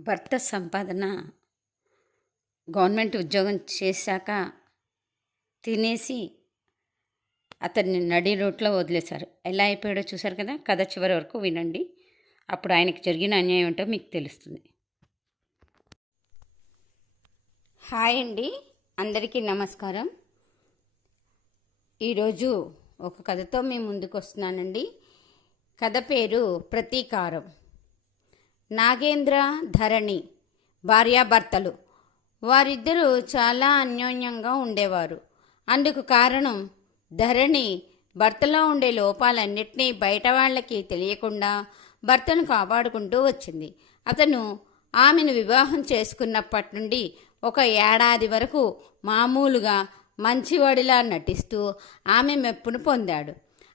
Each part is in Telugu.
భర్త సంపాదన గవర్నమెంట్ ఉద్యోగం చేశాక తినేసి అతన్ని నడి రోడ్లో వదిలేశారు. ఎలా అయిపోయాడో చూశారు కదా? కథ చివరి వరకు వినండి. అప్పుడు ఆయనకి జరిగిన అన్యాయం ఏంటో మీకు తెలుస్తుంది. హాయ్ అండి. అందరికీ నమస్కారం. ఈరోజు ఒక కథతో మీ ముందుకు వస్తున్నానండి కథ పేరు ప్రతీకారం. నాగేంద్ర ధరణి భార్యాభర్తలు. వారిద్దరూ చాలా అన్యోన్యంగా ఉండేవారు. అందుకు కారణం ధరణి భర్తలో ఉండే లోపాలన్నింటినీ బయట వాళ్ళకి తెలియకుండా భర్తను కాపాడుకుంటూ వచ్చింది. అతను ఆమెను వివాహం చేసుకున్నప్పటి నుండి ఒక ఏడాది వరకు మామూలుగా మంచివాడిలా నటిస్తూ ఆమె మెప్పును పొందాడు.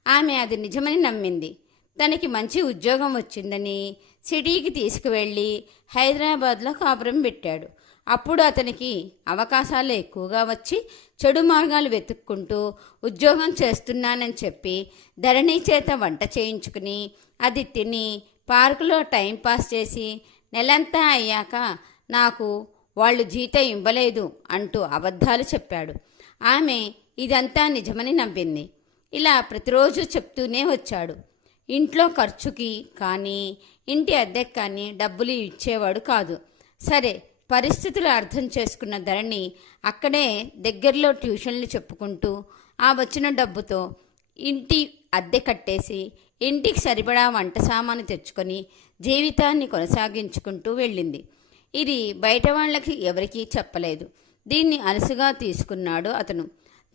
ఆమె అది నిజమని నమ్మింది. తనకి మంచి ఉద్యోగం వచ్చిందని సిటీకి తీసుకువెళ్ళి హైదరాబాద్లో కాపురం పెట్టాడు. అప్పుడు అతనికి అవకాశాలు ఎక్కువగా వచ్చి చెడు మార్గాలు వెతుక్కుంటూ ఉద్యోగం చేస్తున్నానని చెప్పి ధరణి చేత వంట చేయించుకుని అది తిని పార్కులో టైం పాస్ చేసి నెలంతా అయ్యాక నాకు వాళ్ళు జీతం ఇవ్వలేదు అంటూ అబద్ధాలు చెప్పాడు. ఆమె ఇదంతా నిజమని నమ్మింది. ఇలా ప్రతిరోజు చెప్తూనే వచ్చాడు. ఇంట్లో ఖర్చుకి కానీ ఇంటి అద్దెకి కానీ డబ్బులు ఇచ్చేవాడు కాదు. సరే పరిస్థితులు అర్థం చేసుకున్న ధరణి అక్కడే దగ్గరలో ట్యూషన్లు చెప్పుకుంటూ ఆ వచ్చిన డబ్బుతో ఇంటి అద్దె కట్టేసి ఇంటికి సరిపడా వంట సామాను తెచ్చుకొని జీవితాన్ని కొనసాగించుకుంటూ వెళ్ళింది. ఇది బయట వాళ్ళకి ఎవరికీ చెప్పలేదు. దీన్ని అలసుగా తీసుకున్నాడు అతను.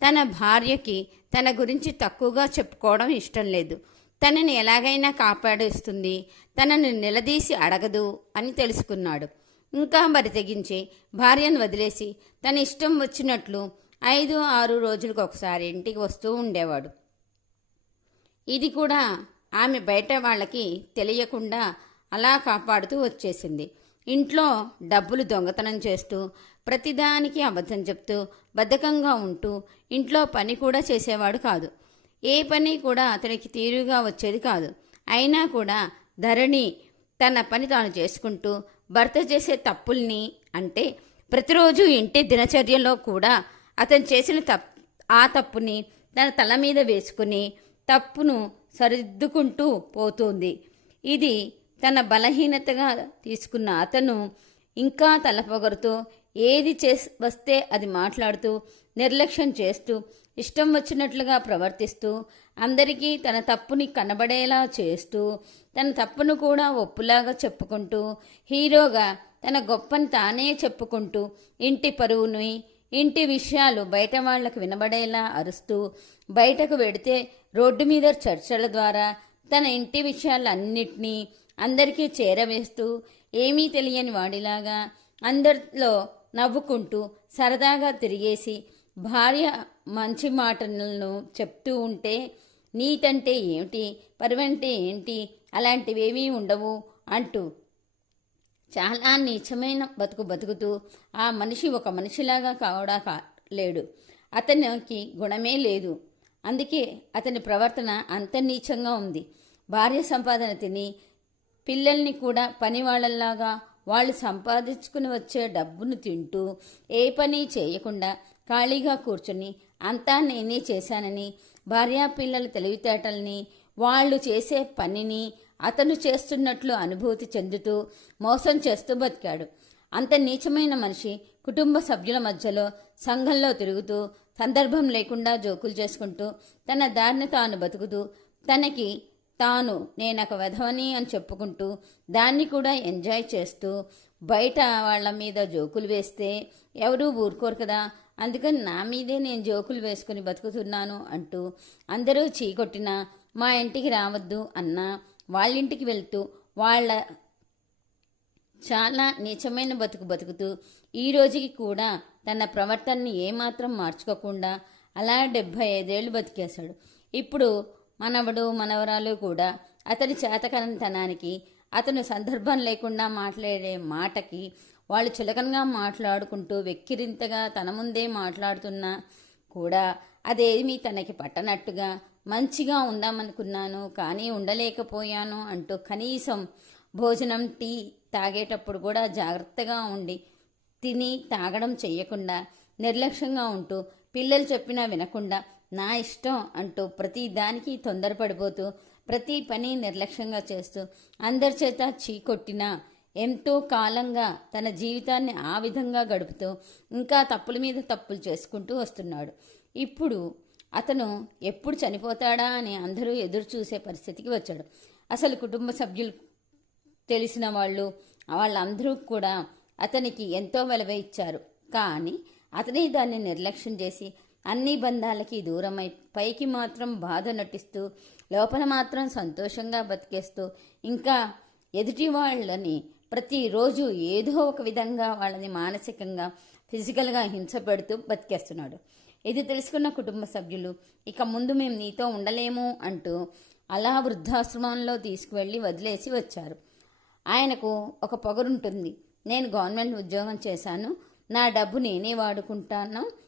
తన భార్యకి తన గురించి తక్కువగా చెప్పుకోవడం ఇష్టం లేదు. తనని ఎలాగైనా కాపాడేస్తుంది. తనను నిలదీసి అడగదు అని తెలుసుకున్నాడు. ఇంకా మరి తెగించి భార్యను వదిలేసి తన ఇష్టం వచ్చినట్లు ఐదు ఆరు రోజులకు ఒకసారి ఇంటికి వస్తూ ఉండేవాడు. ఇది కూడా ఆమె బయట వాళ్ళకి తెలియకుండా అలా కాపాడుతూ వచ్చేసింది. ఇంట్లో డబ్బులు దొంగతనం చేస్తూ ప్రతిదానికి అబద్ధం చెప్తూ బద్ధకంగా ఉంటూ ఇంట్లో పని కూడా చేసేవాడు కాదు. ఏ పని కూడా అతనికి తీరుగా వచ్చేది కాదు. అయినా కూడా ధరణి తన పని తాను చేసుకుంటూ భర్త చేసే తప్పుల్ని అంటే ప్రతిరోజు ఇంటి దినచర్యలో కూడా అతను చేసిన తప్ ఆ తప్పుని తన తల మీద వేసుకుని తప్పును సరిద్దుకుంటూ పోతుంది. ఇది తన బలహీనతగా తీసుకున్న అతను ఇంకా తలపొగరుతూ ఏది చే వస్తే అది మాట్లాడుతూ నిర్లక్ష్యం చేస్తూ ఇష్టం వచ్చినట్లుగా ప్రవర్తిస్తూ అందరికీ తన తప్పుని కనబడేలా చేస్తూ తన తప్పును కూడా ఒప్పులాగా చెప్పుకుంటూ హీరోగా తన గొప్పని తానే చెప్పుకుంటూ ఇంటి పరువుని ఇంటి విషయాలు బయట వాళ్ళకు వినబడేలా అరుస్తూ బయటకు వెడితే రోడ్డు మీద చర్చల ద్వారా తన ఇంటి విషయాలన్నిటినీ అందరికీ చేరవేస్తూ ఏమీ తెలియని వాడిలాగా అందరిలో నవ్వుకుంటూ సరదాగా తిరిగేసి భార్య మంచి మాటలను చెప్తూ ఉంటే నీతంటే ఏమిటి? పరువంటే ఏంటి? అలాంటివేమీ ఉండవు అంటూ చాలా నీచమైన బతుకు బతుకుతూ ఆ మనిషి ఒక మనిషిలాగా కావడా కా లేడు. అతనికి గుణమే లేదు. అందుకే అతని ప్రవర్తన అంత నీచంగా ఉంది. భార్య సంపాదన తిని పిల్లల్ని కూడా పనివాళ్ళలాగా వాళ్ళు సంపాదించుకుని వచ్చే డబ్బును తింటూ ఏ పని చేయకుండా ఖాళీగా కూర్చుని అంతా నేనే చేశానని భార్యాపిల్లల తెలివితేటల్ని వాళ్ళు చేసే పనిని అతను చేస్తున్నట్లు అనుభూతి చెందుతూ మోసం చేస్తూ బతికాడు. అంత నీచమైన మనిషి కుటుంబ సభ్యుల మధ్యలో సంఘంలో తిరుగుతూ సందర్భం లేకుండా జోకులు చేసుకుంటూ తన దారిని తాను బతుకుతూ తనకి తాను నేనొక వెధవని అని చెప్పుకుంటూ దాన్ని కూడా ఎంజాయ్ చేస్తూ బయట వాళ్ళ మీద జోకులు వేస్తే ఎవరూ ఊరుకోరు కదా అందుకని నా మీదే నేను జోకులు వేసుకుని బతుకుతున్నాను అంటూ అందరూ చీకొట్టినా మా ఇంటికి రావద్దు అన్నా వాళ్ళ ఇంటికి వెళ్తూ వాళ్ళ చాలా నీచమైన బతుకు బతుకుతూ ఈ రోజుకి కూడా తన ప్రవర్తనని ఏమాత్రం మార్చుకోకుండా అలా డెబ్భై ఐదేళ్ళు బతికేశాడు. ఇప్పుడు మనవడు మనవరాలు కూడా అతని చేతకనంతనానికి అతను సందర్భం లేకుండా మాట్లాడే మాటకి వాళ్ళు చులకనగా మాట్లాడుకుంటూ వెక్కిరింతగా తన ముందే మాట్లాడుతున్నా కూడా అదేమీ తనకి పట్టనట్టుగా మంచిగా ఉందామనుకున్నాను కానీ ఉండలేకపోయాను అంటూ కనీసం భోజనం టీ తాగేటప్పుడు కూడా జాగ్రత్తగా ఉండి తిని తాగడం చేయకుండా నిర్లక్ష్యంగా ఉంటూ పిల్లలు చెప్పినా వినకుండా నా ఇష్టం అంటూ ప్రతి దానికి తొందరపడిపోతూ ప్రతి పని నిర్లక్ష్యంగా చేస్తూ అందరి చేత చీకొట్టినా ఎంతో కాలంగా తన జీవితాన్ని ఆ విధంగా గడుపుతూ ఇంకా తప్పుల మీద తప్పులు చేసుకుంటూ వస్తున్నాడు. ఇప్పుడు అతను ఎప్పుడు చనిపోతాడా అని అందరూ ఎదురు చూసే పరిస్థితికి వచ్చాడు. అసలు కుటుంబ సభ్యులు తెలిసిన వాళ్ళు వాళ్ళందరూ కూడా అతనికి ఎంతో విలువ ఇచ్చారు. కానీ అతనే దాన్ని నిర్లక్ష్యం చేసి అన్ని బంధాలకి దూరమై పైకి మాత్రం బాధ నటిస్తూ లోపల మాత్రం సంతోషంగా బతికేస్తూ ఇంకా ఎదుటి వాళ్ళని ప్రతిరోజు ఏదో ఒక విధంగా వాళ్ళని మానసికంగా ఫిజికల్గా హింస పెడుతూ బతికేస్తున్నాడు. ఇది తెలుసుకున్న కుటుంబ సభ్యులు ఇక ముందు మేము నీతో ఉండలేము అంటూ అలా వృద్ధాశ్రమంలో తీసుకువెళ్ళి వదిలేసి వచ్చారు. ఆయనకు ఒక పొగరుంటుంది. నేను గవర్నమెంట్ ఉద్యోగం చేశాను. నా డబ్బు నేనే వాడుకుంటాను.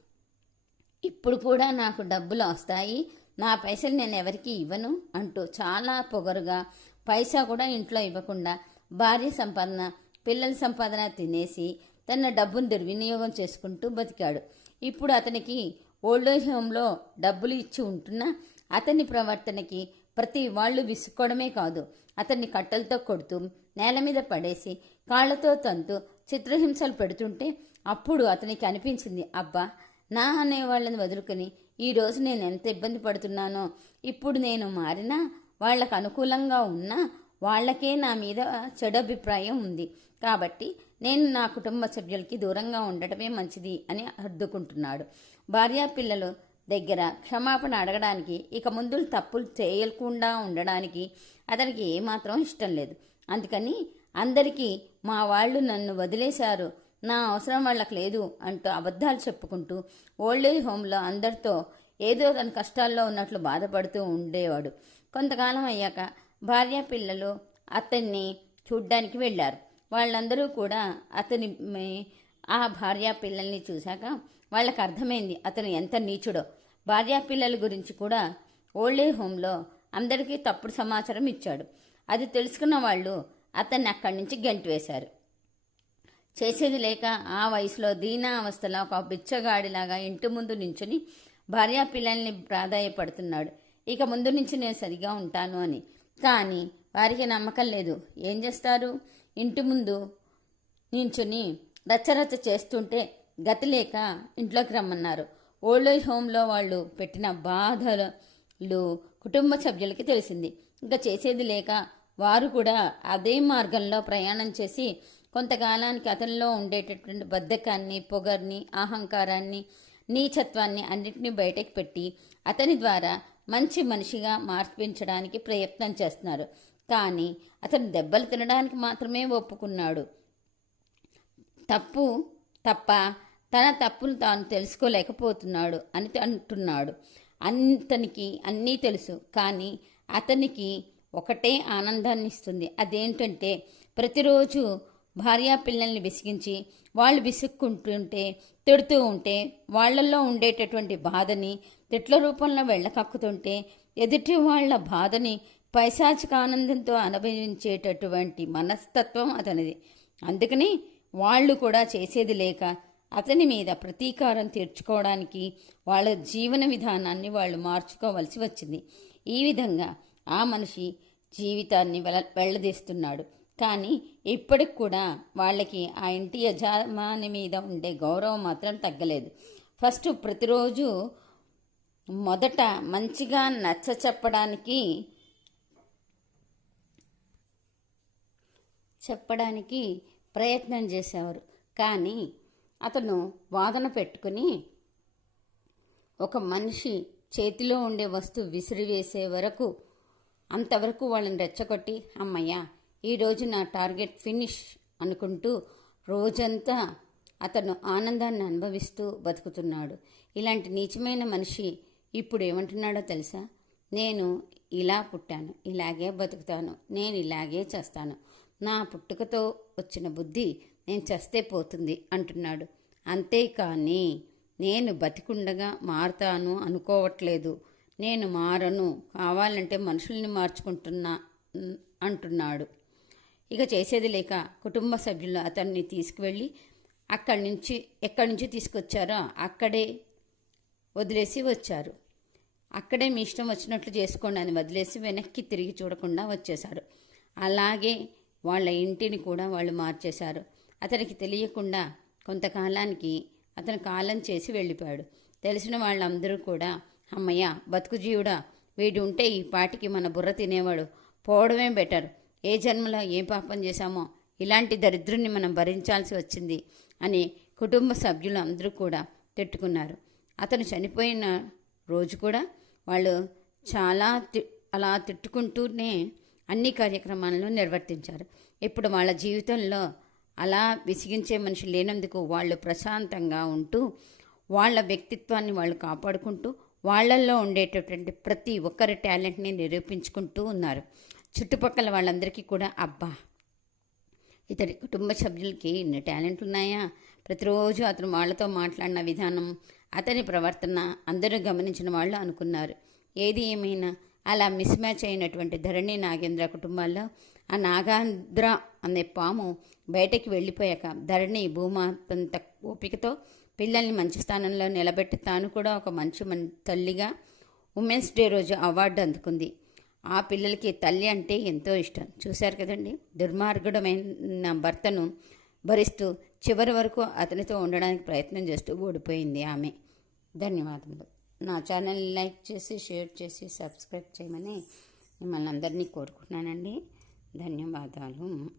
ఇప్పుడు కూడా నాకు డబ్బులు వస్తాయి. నా పైసలు నేను ఎవరికి ఇవ్వను అంటూ చాలా పొగరుగా పైసా కూడా ఇంట్లో ఇవ్వకుండా భార్య సంపాదన పిల్లల సంపాదన తినేసి తన డబ్బును దుర్వినియోగం చేసుకుంటూ బతికాడు. ఇప్పుడు అతనికి ఓల్డేజ్ హోమ్లో డబ్బులు ఇచ్చి ఉంటున్నా అతని ప్రవర్తనకి ప్రతి వాళ్ళు విసుక్కోవడమే కాదు. అతన్ని కట్టెలతో కొడుతూ నేల మీద పడేసి కాళ్ళతో తంతు చిత్రహింసలు పెడుతుంటే అప్పుడు అతనికి అనిపించింది అబ్బా నా అనే వాళ్ళని వదులుకొని ఈరోజు నేను ఎంత ఇబ్బంది పడుతున్నానో ఇప్పుడు నేను మారినా వాళ్ళకు అనుకూలంగా ఉన్నా వాళ్ళకే నా మీద చెడు అభిప్రాయం ఉంది. కాబట్టి నేను నా కుటుంబ సభ్యులకి దూరంగా ఉండటమే మంచిది అని అర్దుకుంటున్నాడు భార్యా పిల్లలు దగ్గర క్షమాపణ అడగడానికి ఇక ముందు తప్పులు చేయకుండా ఉండడానికి అతనికి ఏమాత్రం ఇష్టం లేదు. అందుకని అందరికీ మా వాళ్ళు నన్ను వదిలేశారు. నా అవసరం వాళ్ళకి లేదు అంటూ అబద్ధాలు చెప్పుకుంటూ ఓల్డేజ్ హోమ్లో అందరితో ఏదో తన కష్టాల్లో ఉన్నట్లు బాధపడుతూ ఉండేవాడు. కొంతకాలం అయ్యాక భార్య పిల్లలు అతన్ని చూడ్డానికి వెళ్ళారు. వాళ్ళందరూ కూడా అతని ఆ భార్య పిల్లల్ని చూశాక వాళ్ళకి అర్థమైంది అతను ఎంత నీచుడో. భార్యా పిల్లల గురించి కూడా ఓల్డేజ్ హోమ్లో అందరికీ తప్పుడు సమాచారం ఇచ్చాడు. అది తెలుసుకున్న వాళ్ళు అతన్ని అక్కడి నుంచి గెంటివేశారు. చేసేది లేక ఆ వయసులో దీనా అవస్థలో ఒక బిచ్చగాడిలాగా ఇంటి ముందు నించుని భార్యా పిల్లల్ని ప్రాధాయపడుతున్నాడు. ఇక ముందు నుంచి నేను సరిగా ఉంటాను అని. కానీ వారికి నమ్మకం లేదు. ఏం చేస్తారు? ఇంటి ముందు నించుని రచ్చరచ్చ చేస్తుంటే గతి లేక ఇంట్లోకి రమ్మన్నారు. ఓల్డ్ హోమ్లో వాళ్ళు పెట్టిన బాధలు కుటుంబ సభ్యులకి తెలిసింది. ఇంకా చేసేది లేక వారు కూడా అదే మార్గంలో ప్రయాణం చేసి కొంతకాలానికి అతనిలో ఉండేటటువంటి బద్ధకాన్ని పొగర్ని అహంకారాన్ని నీచత్వాన్ని అన్నిటినీ బయటకు పెట్టి అతని ద్వారా మంచి మనిషిగా మార్పించడానికి ప్రయత్నం చేస్తున్నారు. కానీ అతను దెబ్బలు తినడానికి మాత్రమే ఒప్పుకున్నాడు. తప్పు తప్ప తన తప్పును తాను తెలుసుకోలేకపోతున్నాడు అని అంటున్నాడు. అతనికి అన్నీ తెలుసు కానీ అతనికి ఒకటే ఆనందాన్ని ఇస్తుంది. అదేంటంటే ప్రతిరోజు భార్యా పిల్లల్ని విసిగించి వాళ్ళు విసుక్కుంటుంటే తిడుతూ ఉంటే వాళ్ళల్లో ఉండేటటువంటి బాధని తిట్ల రూపంలో వెళ్ళకక్కుతుంటే ఎదుటి వాళ్ళ బాధని పైశాచిక ఆనందంతో అనుభవించేటటువంటి మనస్తత్వం అతనిది. అందుకని వాళ్ళు కూడా చేసేది లేక అతని మీద ప్రతీకారం తీర్చుకోవడానికి వాళ్ళ జీవన విధానాన్ని వాళ్ళు మార్చుకోవలసి వచ్చింది. ఈ విధంగా ఆ మనిషి జీవితాన్ని వెల వెళ్ళదీస్తున్నాడు కానీ ఇప్పటికి కూడా వాళ్ళకి ఆ ఇంటి యజమాని మీద ఉండే గౌరవం మాత్రం తగ్గలేదు. ఫస్ట్ ప్రతిరోజు మొదట మంచిగా నచ్చ చెప్పడానికి చెప్పడానికి ప్రయత్నం చేసేవారు. కానీ అతను వాదన పెట్టుకుని ఒక మనిషి చేతిలో ఉండే వస్తువు విసిరివేసే వరకు అంతవరకు వాళ్ళని రెచ్చగొట్టి అమ్మయ్య ఈరోజు నా టార్గెట్ ఫినిష్ అనుకుంటూ రోజంతా అతను ఆనందాన్ని అనుభవిస్తూ బతుకుతున్నాడు. ఇలాంటి నీచమైన మనిషి ఇప్పుడు ఏమంటున్నాడో తెలుసా? నేను ఇలా పుట్టాను ఇలాగే బతుకుతాను నేను ఇలాగే చేస్తాను. నా పుట్టుకతో వచ్చిన బుద్ధి నేను చస్తే పోతుంది అంటున్నాడు. అంతేకాని నేను బతికుండగా మారుతాను అనుకోవట్లేదు. నేను మారను కావాలంటే మనుషుల్ని మార్చుకుంటున్నా అంటున్నాడు. ఇక చేసేది లేక కుటుంబ సభ్యులు అతన్ని తీసుకువెళ్ళి అక్కడి నుంచి ఎక్కడి నుంచి తీసుకొచ్చారో అక్కడే వదిలేసి వచ్చారు. అక్కడే మీ ఇష్టం వచ్చినట్లు చేసుకోండి అని వదిలేసి వెనక్కి తిరిగి చూడకుండా వచ్చేశాడు అలాగే వాళ్ళ ఇంటిని కూడా వాళ్ళు మార్చేశారు. అతనికి తెలియకుండా కొంతకాలానికి అతను కాలం చేసి వెళ్ళిపోయాడు. తెలిసిన వాళ్ళందరూ కూడా అమ్మయ్య బతుకు జీవుడా వీడు ఉంటే ఈ పాటికి మన బుర్ర తినేవాడు పోవడమే బెటర్. ఏ జన్మలో ఏం పాపం చేశామో ఇలాంటి దరిద్రుని మనం భరించాల్సి వచ్చింది అని కుటుంబ సభ్యులు అందరూ కూడా తిట్టుకున్నారు అతను చనిపోయిన రోజు కూడా వాళ్ళు చాలా తి- అలా తిట్టుకుంటూనే అన్ని కార్యక్రమాలను నిర్వర్తించారు. ఇప్పుడు వాళ్ళ జీవితంలో అలా విసిగించే మనిషి లేనందుకు వాళ్ళు ప్రశాంతంగా ఉంటూ వాళ్ళ వ్యక్తిత్వాన్ని వాళ్ళు కాపాడుకుంటూ వాళ్ళల్లో ఉండేటటువంటి ప్రతి ఒక్కరి టాలెంట్ని నిరూపించుకుంటూ ఉన్నారు. చుట్టుపక్కల వాళ్ళందరికీ కూడా అబ్బా! ఇతడి కుటుంబ సభ్యులకి ఇన్ని టాలెంట్లు ఉన్నాయా ప్రతిరోజు అతను వాళ్ళతో మాట్లాడిన విధానం అతని ప్రవర్తన అందరూ గమనించిన వాళ్ళు అనుకున్నారు. ఏది ఏమైనా అలా మిస్ మ్యాచ్ అయినటువంటి ధరణి నాగేంద్ర కుటుంబాల్లో ఆ నాగాంధ్ర అనే పాము బయటకి వెళ్ళిపోయాక ధరణి భూమాతంత ఓపికతో పిల్లల్ని మంచి స్థానంలో నిలబెట్టి తాను కూడా ఒక మంచి తల్లిగా ఉమెన్స్ డే రోజు అవార్డు అందుకుంది. ఆ పిల్లలకి తల్లి అంటే ఎంతో ఇష్టం. చూశారు కదండి? దుర్మార్గుడమైన భర్తను భరిస్తూ చివరి వరకు అతనితో ఉండడానికి ప్రయత్నం చేస్తూ ఓడిపోయింది ఆమె. ధన్యవాదములు. నా ఛానల్ లైక్ చేసి షేర్ చేసి సబ్స్క్రైబ్ చేయమని మిమ్మల్ని అందరినీ కోరుకుంటున్నానండి. ధన్యవాదాలు.